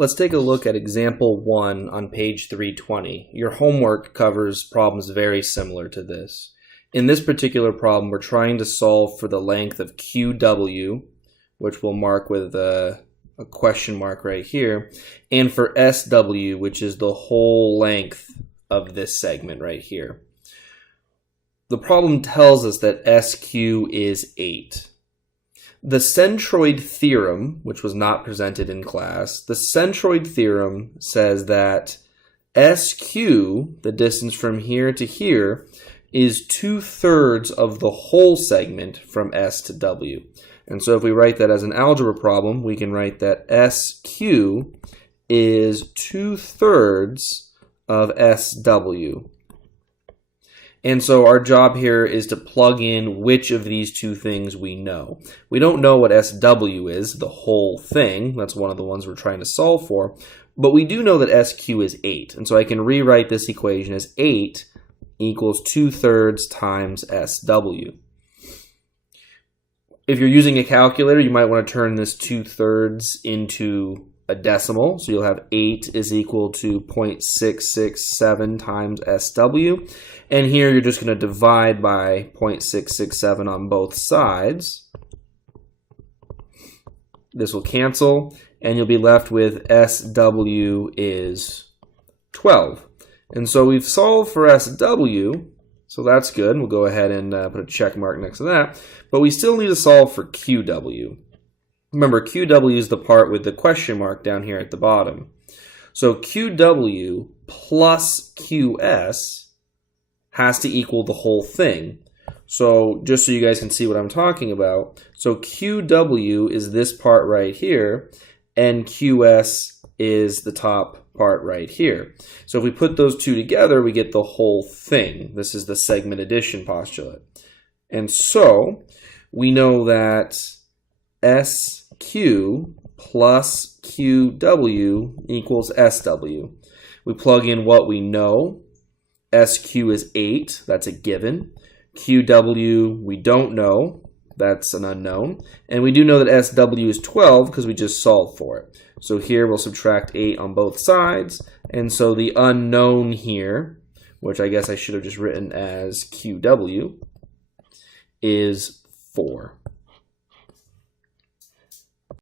Let's take a look at example 1 on page 320. Your homework covers problems very similar to this. In this particular problem, we're trying to solve for the length of QW, which we'll mark with a question mark right here, and for SW, which is the whole length of this segment right here. The problem tells us that SQ is 8. The centroid theorem, which was not presented in class, the centroid theorem says that SQ, the distance from here to here, is 2/3 of the whole segment from S to W. And so if we write that as an algebra problem, we can write that SQ is 2/3 of SW. And so our job here is to plug in which of these two things we know. We don't know what SW is, the whole thing. That's one of the ones we're trying to solve for. But we do know that SQ is 8. And so I can rewrite this equation as 8 equals 2/3 times SW. If you're using a calculator, you might want to turn this 2/3 into a decimal. So you'll have 8 is equal to 0.667 times SW. And here you're just going to divide by 0.667 on both sides. This will cancel, and you'll be left with SW is 12. And so we've solved for SW, so that's good. We'll go ahead and put a check mark next to that. But we still need to solve for QW. Remember, QW is the part with the question mark down here at the bottom. So QW plus QS has to equal the whole thing. So just so you guys can see what I'm talking about, so QW is this part right here, and QS is the top part right here. So if we put those two together, we get the whole thing. This is the segment addition postulate. And so we know that SQ plus QW equals SW. We plug in what we know. SQ is 8, that's a given. QW we don't know, that's an unknown. And we do know that SW is 12 because we just solved for it. So here we'll subtract 8 on both sides. And so the unknown here, which I guess I should have just written as QW, is 4.